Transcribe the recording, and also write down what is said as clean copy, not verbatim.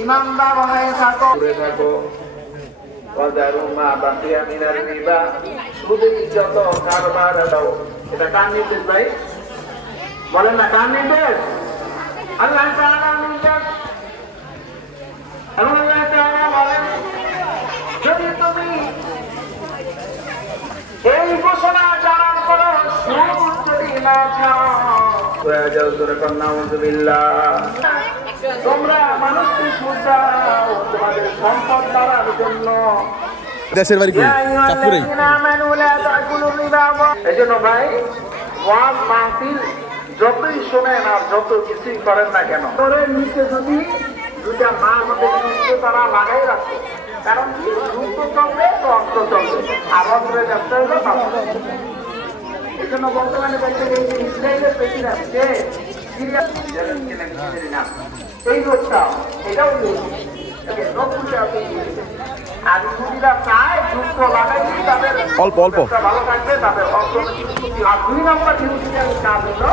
ইমানদার হয়ে থাকো, দূরে থাকো। ওয়াজারু মা বাকিয়া মিনার রিবা, সুদের যত কারবার দাও। এটা কার নির্দেশ ভাই? বলেন না কার নির্দেশ? আল্লাহ তাআলার নির্দেশ। আল্লাহ তাআলা বলেন, যদি তুমি এই ঘোষণা জানার পর সুদ যদি না খাও, তোমরা মানুষকে সুদ দাও তোমাদের সম্পদ বাড়ার জন্য। দেশের বাড়ি চাঁদপুরেই। এই জন্য ভাই ওয়াজ মাহফিল যতই শোনেন আর যত কিছুই করেন না কেন, তোরের নিচে যদি দুটা মা আমাদের নিচে তারা লাগাই রাখে, কারণ কি যুদ্ধ চলবে তো অস্ত্র চলবে, আর অস্ত্রের ব্যবসা হলো তাদের। এই জন্য বর্তমানে দেখছেন এই যে ইসরায়েলের প্রেসিডেন্ট যে সিরিয়া এই লোকটা এটাও আর ইহুদিরা চায় যুদ্ধ লাগাইলে তাদের অল্প অল্প ভালো থাকবে, তাদের অর্থনৈতিক। আর 2 নম্বর ইহুদিদের কাজ হলো